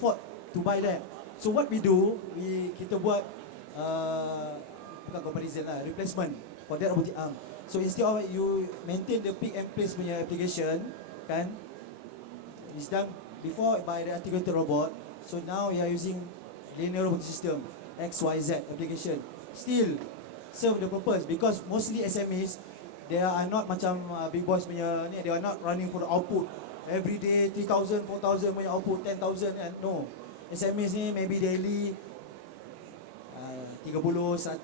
afford to buy that. So what we do, kita buat bukan comparison lah, replacement for that robotic arm. So instead of you maintain the pick and place punya application, kan, it's done before by the articulated robot. So now you are using linear robotic system, XYZ application. Still serve the purpose because mostly SMEs, they are not macam big boys punya ni, they are not running for the output every day 3,000, 4,000 punya output, 10,000 and no. SMEs ni maybe daily 30, 100.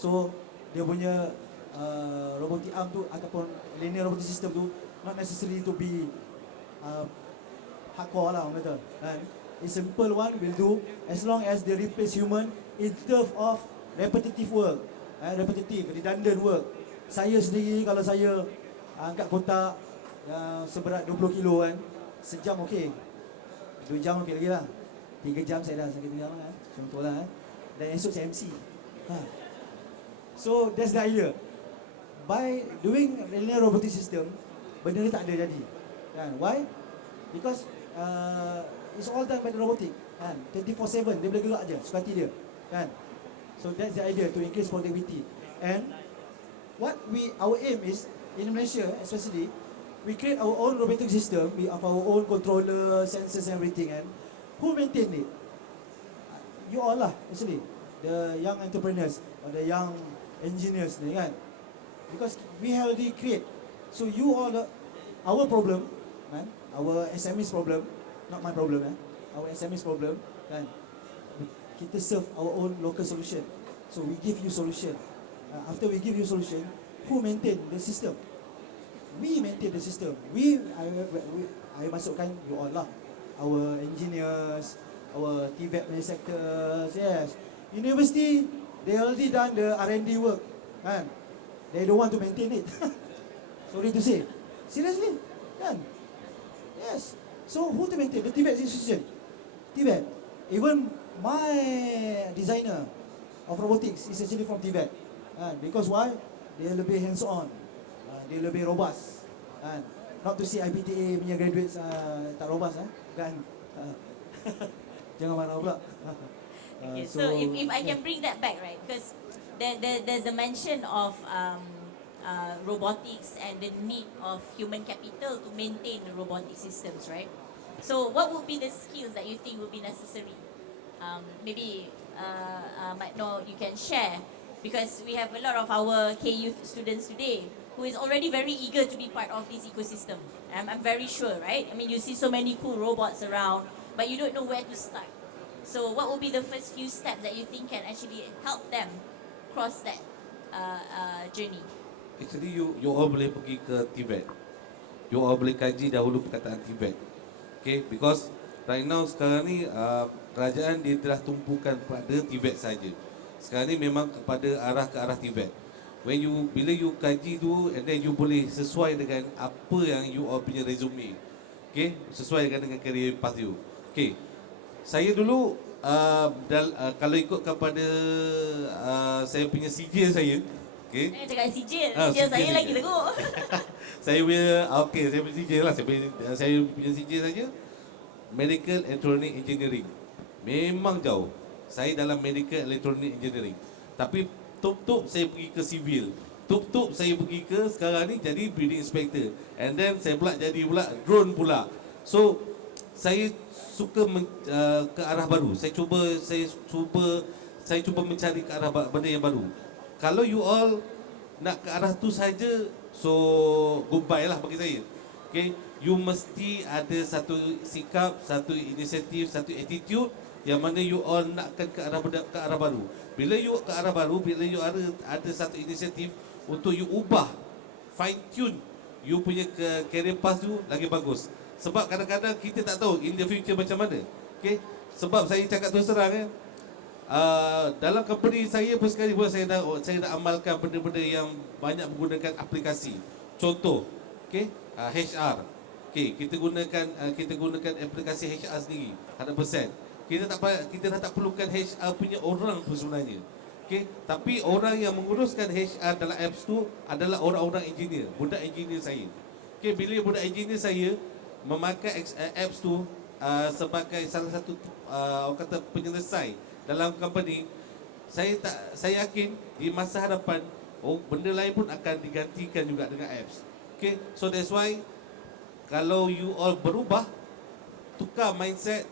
So dia punya robotic arm tu ataupun linear robotic system tu not necessarily to be hardcore lah orang kata, kan. A simple one will do as long as they replace human in terms of repetitive work, repetitive, redundant work. Saya sendiri kalau saya angkat kotak yang seberat 20 kilo kan, sejam okey, 2 jam okey lagi lah, 3 jam saya dah sakit pinggang kan, contohlah kan. Dan esok saya MC. So that's the idea. By doing linear robotic system, benda ni tak ada jadi, kan? Why? Because it's all done by the robotic, kan? 24/7 dia boleh gerak je suka hati dia, kan? So that's the idea, to increase productivity. And what our aim is in Malaysia especially, we create our own robotic system. We have our own controller, sensors and everything. And who maintain it? You all lah, actually, the young entrepreneurs or the young engineers ni, kan? Because we have already create. So you all, our problem, kan? Our SME's problem, not my problem, our SME's problem, kan? Kita serve our own local solution. So we give you solution. After we give you solution, who maintain the system? We maintain the system. I masukkan you all lah, our engineers, our TVET sectors, yes. University, they already done the R&D work, kan? They don't want to maintain it. Sorry to say. Seriously, kan? Yes. So who to maintain? The TVET institution. TVET. Even my designer of robotics is actually from TVET. Because why? Dia lebih hands-on, dia lebih robust. Not to say IPTA punya graduates tak robust, kan? Jangan marah pula. Okay, so if I can bring that back, right? Because there's a mention of robotics and the need of human capital to maintain the robotic systems, right? So what would be the skills that you think would be necessary? Maybe Matno, you can share, because we have a lot of our KU students today who is already very eager to be part of this ecosystem. I'm very sure, right? I mean, you see so many cool robots around, but you don't know where to start. So what will be the first few steps that you think can actually help them cross that journey? Actually, you all boleh pergi ke TVET. You all boleh kaji dahulu perkataan TVET. Okay, because right now sekarang ni kerajaan dia telah tumpukan pada TVET saja. Sekarang ni memang ke arah TVET. Bila you kaji tu, and then you boleh sesuai dengan apa yang you all punya resume. Okay, sesuai dengan career path you. Okay, saya dulu kalau ikutkan pada saya punya sijil saya, okay. Cakap sijil saya lagi teruk. Saya punya sijil lah. Saya punya sijil saja Medical Electronic Engineering. Memang jauh. Saya dalam Medical Electronic Engineering. Tapi tup-tup saya pergi ke civil. Tup-tup saya pergi ke sekarang ni jadi building inspector. And then saya pula jadi drone pula. So saya suka ke arah baru. Saya cuba mencari ke arah benda yang baru. Kalau you all nak ke arah tu saja, so goodbye lah bagi saya. Okay, you mesti ada satu sikap, satu inisiatif, satu attitude yang mana you all nakkan ke arah baru. Bila you ke arah baru, bila you ada satu inisiatif untuk you ubah, fine tune you punya career path tu lagi bagus. Sebab kadang-kadang kita tak tahu in the future macam mana. Okay, sebab saya cakap terus terang dalam company saya pun sekali pun saya dah amalkan benda-benda yang banyak menggunakan aplikasi. Contoh, okay, HR. Okay, kita gunakan aplikasi HR sendiri 100%. Kita dah tak perlukan HR punya orang pun sebenarnya. Okay, tapi orang yang menguruskan HR dalam apps tu adalah orang-orang engineer, budak engineer saya. Okay, bila budak engineer saya memakai apps tu, sebagai salah satu orang kata penyelesai dalam company, saya yakin di masa hadapan benda lain pun akan digantikan juga dengan apps. Okay, so that's why kalau you all berubah, tukar mindset.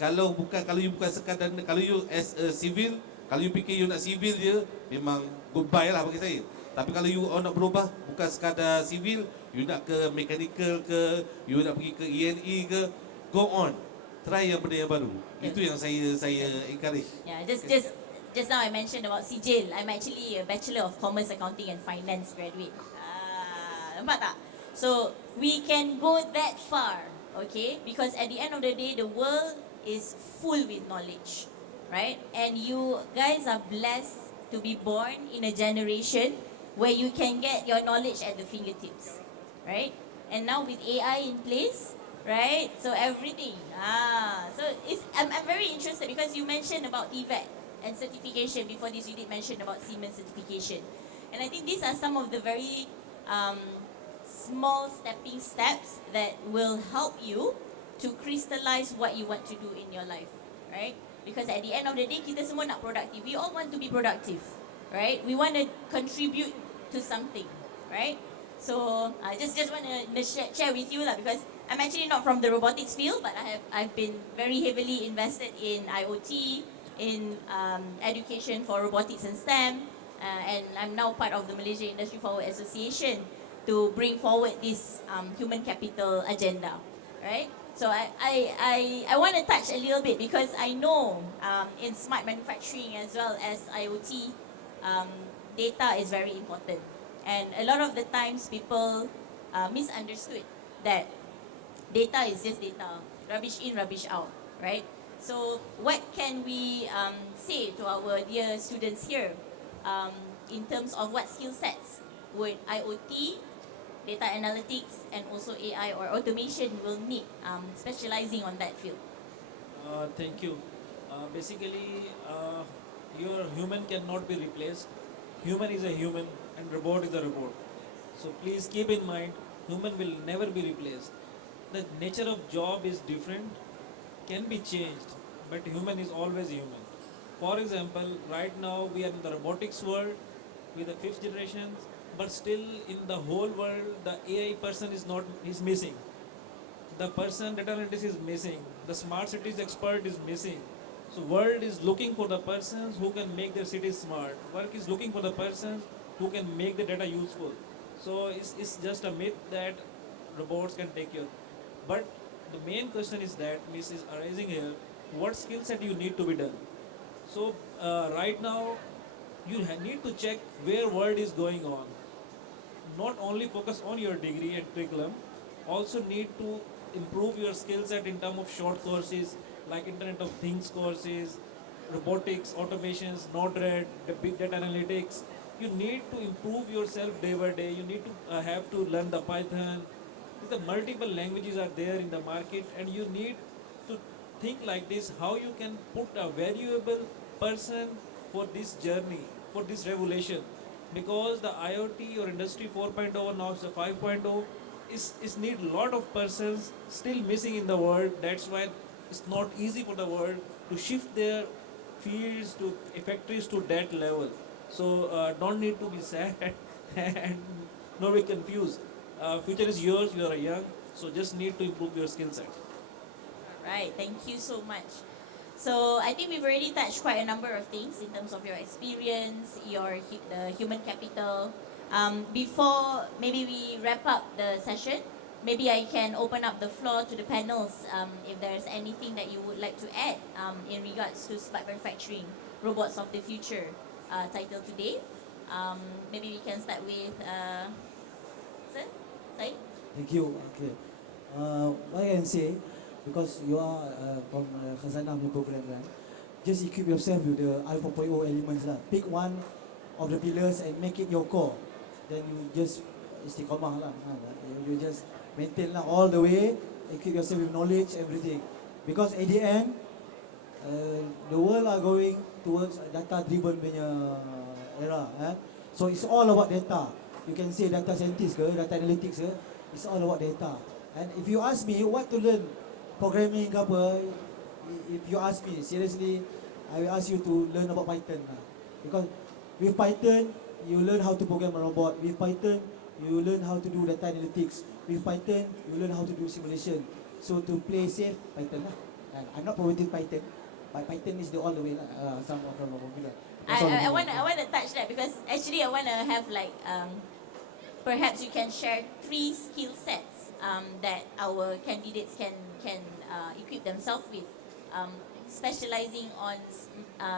Kalau you bukan sekadar, kalau you as a civil, kalau you fikir you nak civil je, memang goodbye lah bagi saya. Tapi kalau you all nak berubah, bukan sekadar civil, you nak ke mechanical ke, you nak pergi ke E&E ke, go on, try yang benda yang baru. Yeah. Itu yang saya encourage. Yeah, just now I mentioned about Sijil. I'm actually a Bachelor of Commerce, Accounting and Finance graduate. Nampak tak? So we can go that far, okay? Because at the end of the day, the world is full with knowledge, right? And you guys are blessed to be born in a generation where you can get your knowledge at the fingertips, right? And now with AI in place, right? So everything. So I'm very interested because you mentioned about TVET and certification. Before this, you did mention about Siemens certification. And I think these are some of the very small stepping steps that will help you to crystallize what you want to do in your life, right? Because at the end of the day, kita semua nak productive. We all want to be productive, right? We want to contribute to something, right? So I just want to share with you lah, because I'm actually not from the robotics field, but I've been very heavily invested in IoT, in education for robotics and STEM, and I'm now part of the Malaysia Industry Forward Association to bring forward this human capital agenda, right? So I want to touch a little bit because I know in smart manufacturing as well as IoT, data is very important. And a lot of the times people misunderstood that data is just data, rubbish in, rubbish out, right? So what can we say to our dear students here in terms of what skill sets would IoT, data analytics, and also AI or automation will need, specializing on that field? Thank you. Basically, your human cannot be replaced. Human is a human and robot is a robot. So please keep in mind, human will never be replaced. The nature of job is different, can be changed, but human is always human. For example, right now we are in the robotics world with the fifth generation, but still in the whole world the AI person is missing. The person data analyst is missing. The smart cities expert is missing. So world is looking for the persons who can make their cities smart. Work is looking for the persons who can make the data useful. So it's just a myth that robots can take care. But the main question is that is arising here, what skill set you need to be done. So right now you need to check where world is going on. Not only focus on your degree and curriculum, also need to improve your skill set in terms of short courses like Internet of Things courses, robotics, automations, Node-RED, the big data analytics. You need to improve yourself day by day. You need to have to learn the Python. The multiple languages are there in the market, and you need to think like this, how you can put a valuable person for this journey, for this revolution. Because the IoT or Industry 4.0 now it's the 5.0 is need a lot of persons still missing in the world. That's why it's not easy for the world to shift their fields to factories to that level. So don't need to be sad and not be confused. Future is yours, you are young, so just need to improve your skill set. Right, thank you so much. So I think we've already touched quite a number of things in terms of your experience, the human capital. Before maybe we wrap up the session, maybe I can open up the floor to the panels if there's anything that you would like to add in regards to smart manufacturing, robots of the future title today. Maybe we can start with sir, sorry. Thank you. Okay. What I can say, because you are from Khazanah punya program kan, just equip yourself with the I4.0 elements lah. Pick one of the pillars and make it your core. Then you just istiqamah lah. You just maintain lah all the way. Equip yourself with knowledge, everything. Because at the end, the world are going towards data-driven punya era. So it's all about data. You can say data scientist ke, data analytics ke, it's all about data. And if you ask me what to learn programming ke apa, if you ask me seriously, I will ask you to learn about Python lah. Because with Python, you learn how to program a robot. With Python, you learn how to do data analytics. With Python, you learn how to do simulation. So to play safe, Python lah. And I'm not promoting Python, but Python is the all the way lah. Some of them popular. That's all I the way. want to touch that because actually I want to have like perhaps you can share 3 skill sets that our candidates can equip themselves with, specializing on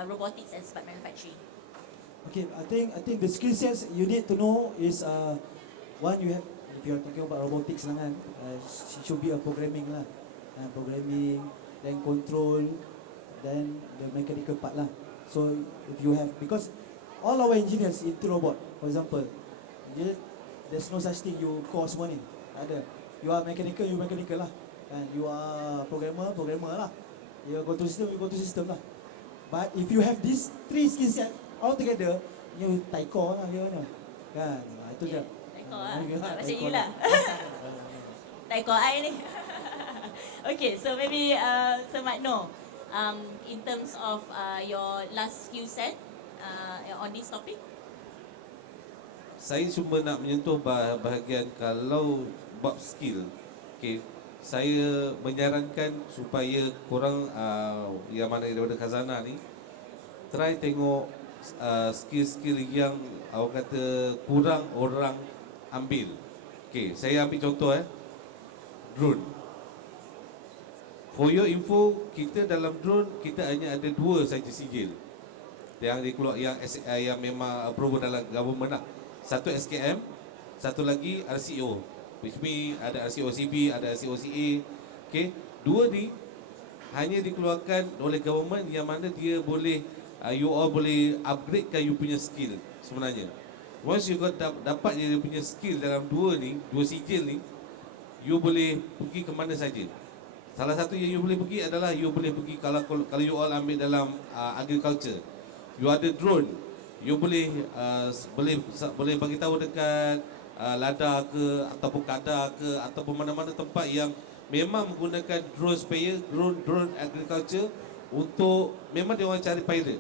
robotics and smart manufacturing. Okay, I think the skill sets you need to know is one, you have, if you're talking about robotics lah kan, should be a programming lah, programming, then control, then the mechanical part lah. So if you have, because all our engineers into robot, for example, there's no such thing you course semua ni, tak ada. You are mechanical, you mechanical lah, and you are programmer, programmer lah. You go to system, you go to system lah. But if you have these 3 skill set all together, you taiko lah dia mana. Kan? Itu je. Taiko lah. Macam you lah. Taiko I ni. Okay, so maybe Sir Makno, in terms of your last skill set on this topic. Saya cuma nak menyentuh bahagian kalau bab skill. Okay, saya menyarankan supaya korang yang mana daripada khazanah ni try tengok skill-skill yang awak kata kurang orang ambil. Okay, saya ambil contoh drone. For your info, kita dalam drone kita hanya ada 2 saja sijil yang dikeluar yang memang approve dalam government lah. Satu SKM, satu lagi RCO, which means ada RCOCB, ada RCOCA. Okay, 2 ni hanya dikeluarkan oleh government yang mana dia boleh you all boleh upgradekan you punya skill sebenarnya. Once you got dapat dia punya skill dalam 2 ni, 2 sijil ni, you boleh pergi ke mana saja. Salah satu yang you boleh pergi adalah you boleh pergi kalau you all ambil dalam agriculture. You ada drone, you boleh boleh bagi tahu dekat ladar ke ataupun kadar ke ataupun mana-mana tempat yang memang menggunakan drone sprayer, drone agriculture untuk memang dia orang cari pilot.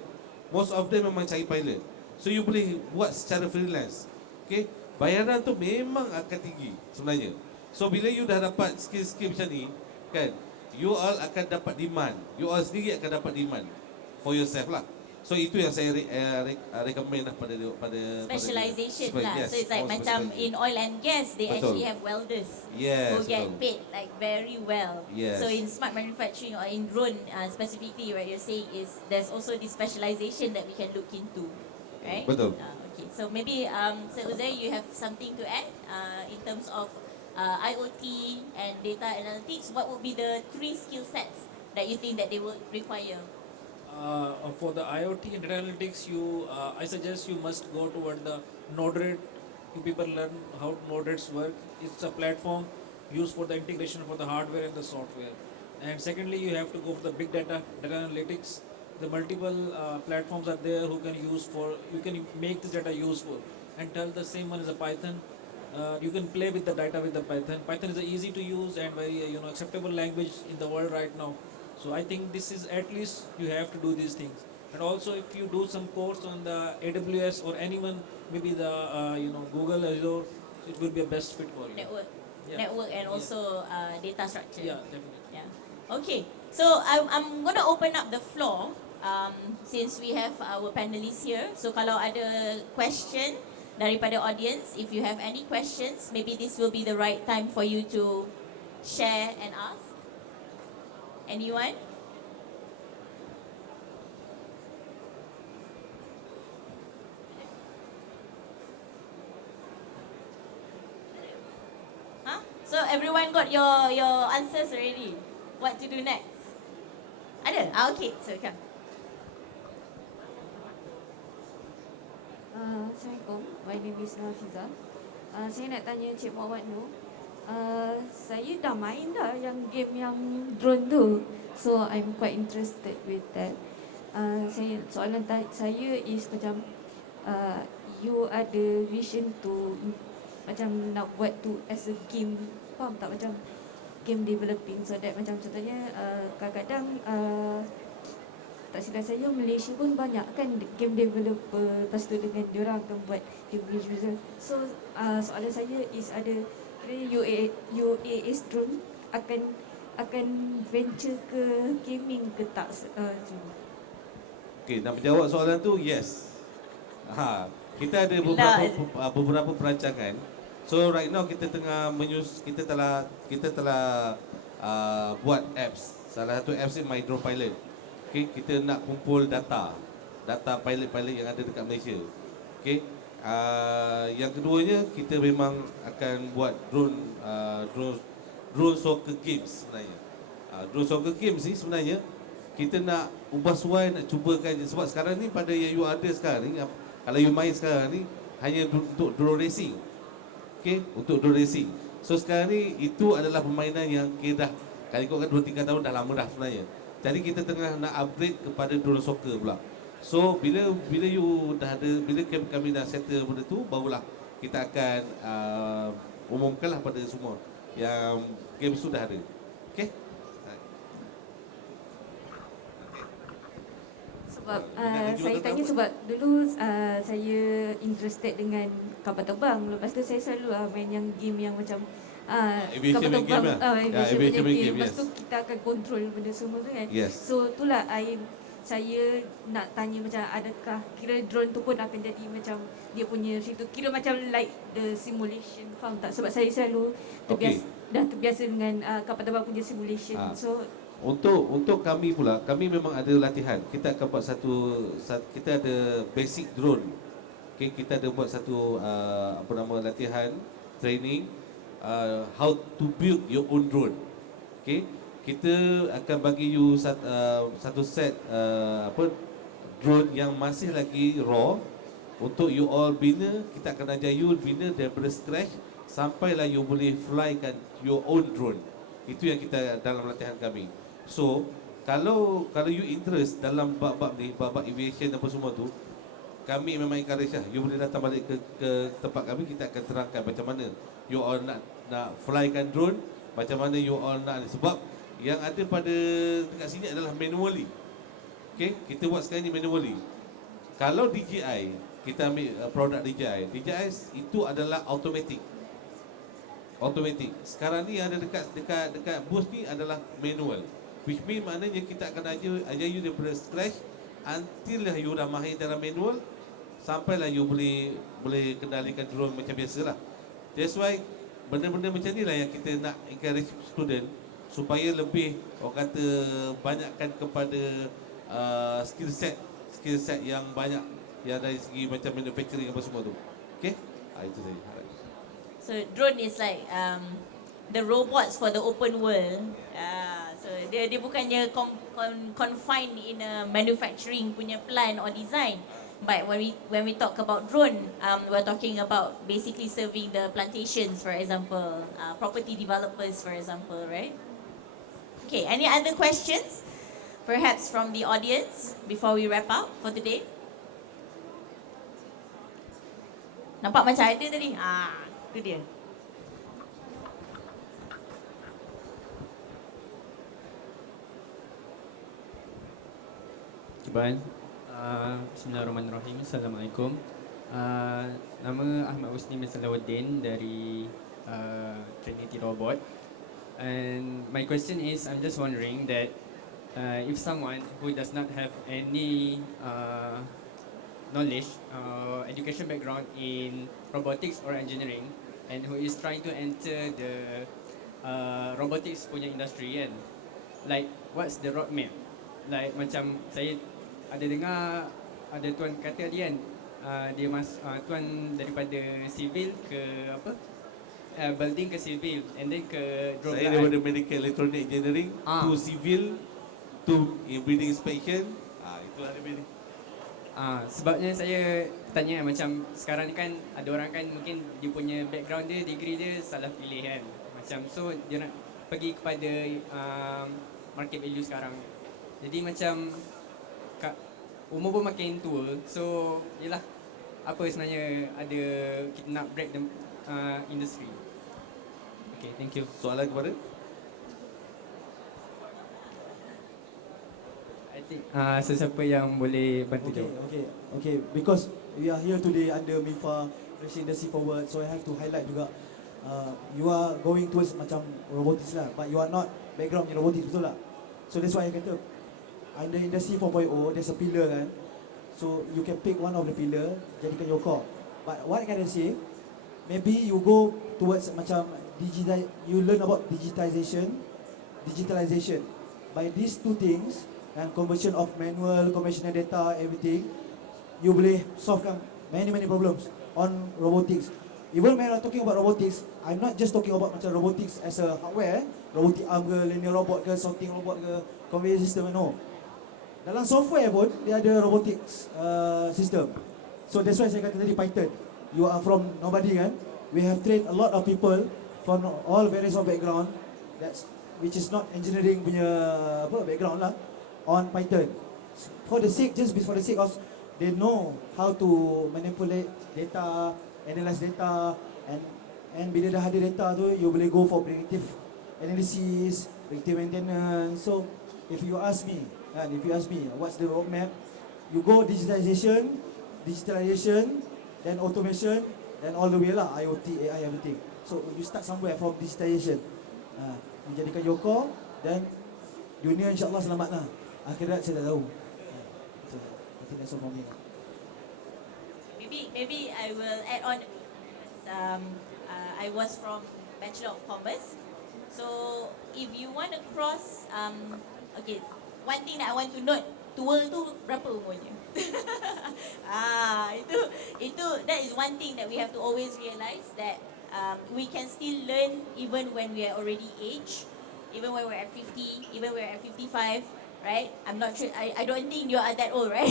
Most of them memang cari pilot. So you boleh buat secara freelance. Okay, bayaran tu memang akan tinggi sebenarnya. So bila you dah dapat skill-skill macam ni, kan, you all akan dapat demand. You all sendiri akan dapat demand for yourself lah. So itu yang saya recommend lah pada Specialization pada, lah. yes, So it's like more macam specialization. in oil and gas, they Betul. actually have welders Yes, who get betul. paid like very well. Yes. So in smart manufacturing or in drone specifically, what you're saying is there's also this specialization that we can look into, right? Betul. Okay, so maybe Sir Uzair, you have something to add in terms of IoT and data analytics. What would be the 3 skill sets that you think that they will require? For the IoT and data analytics, I suggest you must go toward the Node-RED. You people learn how Node-REDs work. It's a platform used for the integration for the hardware and the software. And secondly, you have to go for the big data analytics. The multiple platforms are there who can you can make this data useful. And tell the same one as a Python. You can play with the data with the Python. Python is an easy to use and very acceptable language in the world right now. So I think this is at least you have to do these things. And also if you do some course on the AWS or anyone, maybe the Google Azure, it will be a best fit for you. Network and also data structure. Yeah, definitely. Yeah. Okay. So I'm going to open up the floor since we have our panelists here. So kalau ada question daripada audience, if you have any questions, maybe this will be the right time for you to share and ask. Anyone? Huh? So everyone got your answers already? What to do next? Ada? Okay, so come. Assalamualaikum, my name is Nafiza. Saya nak tanya Cik Muhammad Noor. Saya dah main dah yang game yang drone tu. So I'm quite interested with that. Soalan saya is macam you ada vision to macam nak buat tu as a game, faham tak, macam game developing, so that macam contohnya kadang-kadang tak silap saya Malaysia pun banyak kan game developer, lepas tu dengan diorang akan buat game user. So soalan saya is ada UAS drone akan venture ke gaming ke tak? Okey, nak menjawab soalan tu, yes. Kita ada beberapa perancangan. So right now kita tengah kita telah buat apps. Salah satu apps ni My Drone Pilot. Okey, kita nak kumpul data pilot-pilot yang ada dekat Malaysia. Okey. Yang keduanya, kita memang akan buat drone soccer games sebenarnya. Drone soccer games ni sebenarnya kita nak ubah suai, nak cubakan, sebab sekarang ni pada yang you ada sekarang ni, kalau you main sekarang ni hanya untuk drone racing. Okey, untuk drone racing. So sekarang ni itu adalah permainan yang kita dah, kalau ikutkan 2-3 tahun dah lama dah sebenarnya. Jadi kita tengah nak upgrade kepada drone soccer pula. So bila you dah ada, bila kami dah settle benda tu, barulah kita akan umumkanlah pada semua yang game tu dah ada. Okey? Sebab saya tanya sebab dulu saya interested dengan kapal terbang. Lepas tu saya selalu main yang game yang macam aviation kapal terbang, game lah. aviation aviation game. game, Lepas yes. tu kita akan control benda semua tu kan. Yes. So itulah saya nak tanya macam adakah kira drone tu pun akan jadi macam dia punya situ, kira macam like the simulation, faham tak? Sebab saya selalu dah terbiasa dengan kapal terbang punya simulation. So Untuk kami pula, kami memang ada latihan. Kita akan buat kita ada basic drone. Okay, kita ada buat satu latihan training how to build your own drone. Okay, kita akan bagi you satu set drone yang masih lagi raw untuk you all bina. Kita akan ajar you bina daripada scratch sampailah you boleh flykan your own drone. Itu yang kita dalam latihan kami. So, kalau you interest dalam bab aviation apa semua tu, kami memang encourage lah. You boleh datang balik ke tempat kami, kita akan terangkan macam mana you all nak flykan drone, macam mana you all nak. Sebab yang ada dekat sini adalah manually. Okay, kita buat sekarang ni manually. Kalau DJI, kita ambil produk DJI itu adalah automatic. Sekarang ni yang ada dekat booth ni adalah manual. Which mean maknanya kita akan ajar you daripada scratch until you dah mahir dalam manual, sampailah you boleh kendalikan drone macam biasalah. That's why benda-benda macam ni lah yang kita nak encourage student supaya lebih, orang kata, banyakkan kepada skill set yang banyak, yang dari segi macam manufacturing apa semua tu. Okay? Itu saja. So drone is like the robots for the open world. So dia bukannya confined in a manufacturing punya plan or design. But when we talk about drone, we're talking about basically serving the plantations, for example, property developers, for example, right? Okay, any other questions? Perhaps from the audience before we wrap up for today? Nampak macam ada tadi? Itu dia. Bismillahirrahmanirrahim. Assalamualaikum. Nama Ahmad Husni bin Salahuddin dari Trinity Robot. And my question is, I'm just wondering that if someone who does not have any knowledge or education background in robotics or engineering and who is trying to enter the robotics punya industry kan, like what's the roadmap? Like macam saya ada dengar ada tuan kata tadi kan, dia tuan daripada civil ke building ke civil and then ke drone. Saya daripada medical electronic engineering to civil to building inspection. Itulah dia ni. Sebabnya saya tanya macam sekarang ni kan ada orang kan mungkin dia punya background dia, degree dia salah pilih kan. Macam so dia nak pergi kepada market value sekarang. Jadi macam umur pun makin tua. So yelah, apa sebenarnya ada kita nak break the industry. Okay, thank you. Soalan kepada? sesiapa yang boleh bantu Okay, jawab. okay. Because we are here today under MIFA, Malaysia Industry Forward, so I have to highlight juga. You are going towards macam robotics lah, but you are not background in robotics, betul tak? So that's why I kata under Industry 4.0 there's a pillar kan. So you can pick one of the pillar, jadikan your core. But what can I say? Maybe you go towards macam digital, you learn about digitalization. By these two things and conversion of manual, conventional data, everything, you boleh solvekan many problems on robotics. Even when I'm talking about robotics, I'm not just talking about macam robotics as a hardware, robotic arm ke, linear robot ke, sorting robot ke, conveyor system, no. Dalam software pun dia ada robotics system. So that's why saya kata tadi Python. You are from nobody kan. We have trained a lot of people from all various of background, that's which is not engineering punya apa background lah, on Python. For the sake of they know how to manipulate data, analyze data, and bila dah ada data tu, you boleh go for predictive analysis, predictive maintenance. So if you ask me, what's the roadmap? You go digitalization, then automation, then all the way lah, IoT, AI, everything. So you start somewhere from digitalization. You jadikan your core, then dunia insyaAllah selamat lah. Akhirat saya tak tahu. Betul. I think that's all for me. Maybe I will add on. I was from Bachelor of Commerce, so if you want to cross, okay, one thing that I want to note, tua tu berapa umurnya? That is one thing that we have to always realize, that we can still learn even when we are already aged, even when we're at 50, even when we're at 55, right? I'm not sure, I don't think you are that old, right?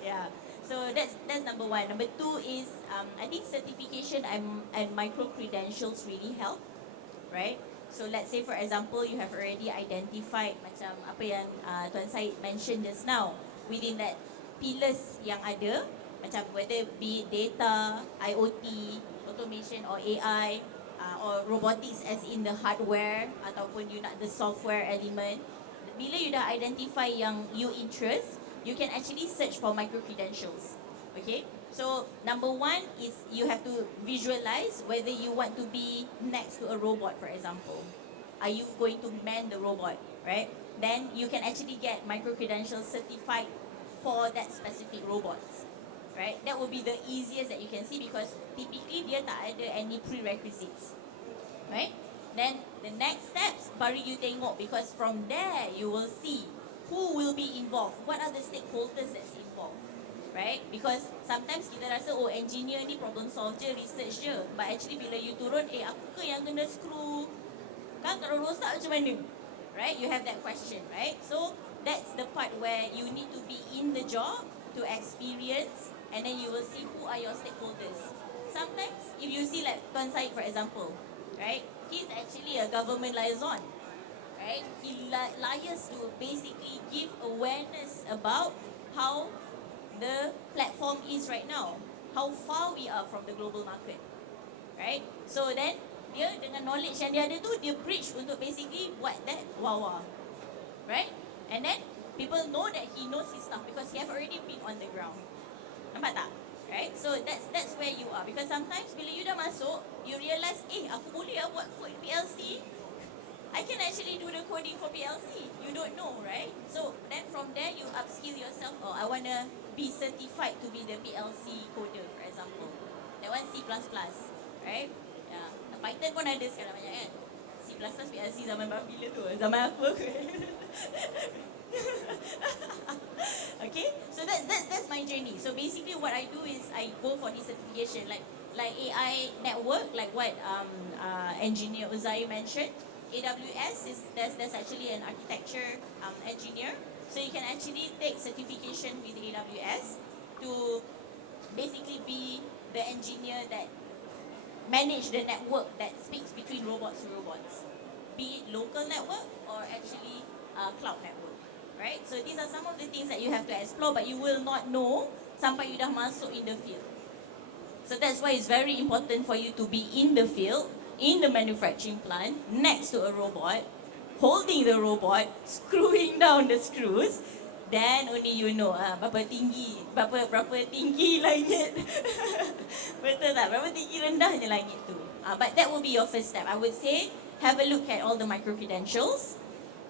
Yeah. So that's number one. Number two is I think certification and micro credentials really help, right? So let's say for example you have already identified macam apa yang Tuan Syed mentioned just now, within that pillars yang ada, macam whether be it data, IoT, automation or AI, or robotics as in the hardware ataupun you nak the software element. Bila you dah identify yang you interest, you can actually search for micro credentials. Okay, so number one is you have to visualize whether you want to be next to a robot, for example. Are you going to man the robot, right? Then you can actually get micro credentials certified for that specific robots, right? That will be the easiest that you can see, because typically dia tak ada any prerequisites, right? Then the next steps baru you tengok, because from there you will see who will be involved, what are the stakeholders that's involved, right? Because sometimes kita rasa engineer ni problem solve je, research je, but actually bila you turun, aku ke yang kena screw, kan kalau rosak macam mana, right? You have that question, right? So that's the part where you need to be in the job to experience, and then you will see who are your stakeholders. Sometimes if you see like Tuan Syed for example, right? He's actually a government liaison, right? He liaise to basically give awareness about how the platform is right now, how far we are from the global market, right? So then dia dengan knowledge yang dia ada tu, dia bridge untuk basically buat that wawa, right? And then people know that he knows his stuff because he have already been on the ground. Nampak tak? Right? So that's where you are, because sometimes bila you dah masuk, you realize, aku boleh buat code PLC. I can actually do the coding for PLC. You don't know, right? So then from there you upskill yourself. I want to be certified to be the PLC coder, for example. That one C++, right? Yeah. Python pun ada sekarang banyak kan. C++ PLC zaman bila tu? Zaman aku. Okay, so that's my journey. So basically what I do is I go for this certification, like AI network, like what engineer Uzai mentioned. AWS is there's actually an architecture engineer, so you can actually take certification with AWS to basically be the engineer that manage the network that speaks between robots to robots, be it local network or actually cloud network, right? So these are some of the things that you have to explore, but you will not know sampai you dah masuk in the field. So that's why it's very important for you to be in the field, in the manufacturing plant, next to a robot, holding the robot, screwing down the screws, then only you know berapa tinggi langit. Betul tak? Berapa tinggi rendahnya langit tu. But that will be your first step. I would say have a look at all the micro credentials.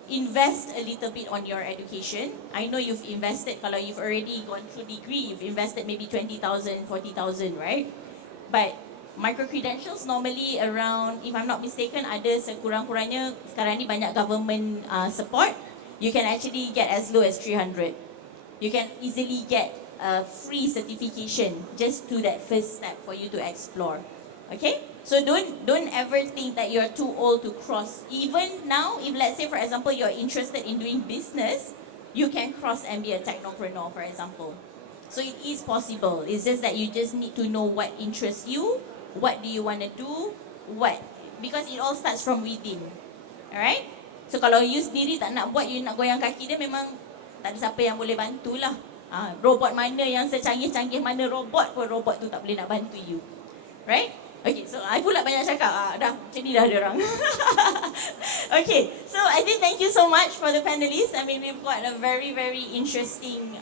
Invest a little bit on your education. I know you've invested, kalau you've already gone through degree, you've invested maybe 20,000, 40,000, right? But micro credentials normally around, if I'm not mistaken, ada sekurang-kurangnya sekarang ni banyak government support. You can actually get as low as 300. You can easily get a free certification just to that first step for you to explore. Okay? So don't ever think that you're too old to cross. Even now, if let's say for example you're interested in doing business, you can cross and be a technopreneur, for example. So it is possible. It's just that you just need to know what interests you, what do you want to do, because it all starts from within. Alright? So kalau you sendiri tak nak buat, you nak goyang kaki dia, memang tak ada siapa yang boleh bantulah. Robot mana yang secanggih-canggih mana robot pun, robot tu tak boleh nak bantu you. Right? Okay, so I pula banyak cakap. Dah, macam ni dah dia orang. Okay, so I think thank you so much for the panelists. I mean, we've got a very, very interesting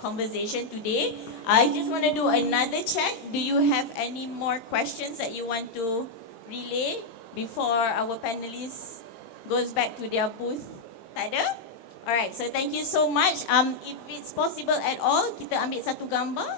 conversation today. I just want to do another check. Do you have any more questions that you want to relay before our panelists goes back to their booth? Tak ada? Alright, so thank you so much. If it's possible at all, kita ambil satu gambar.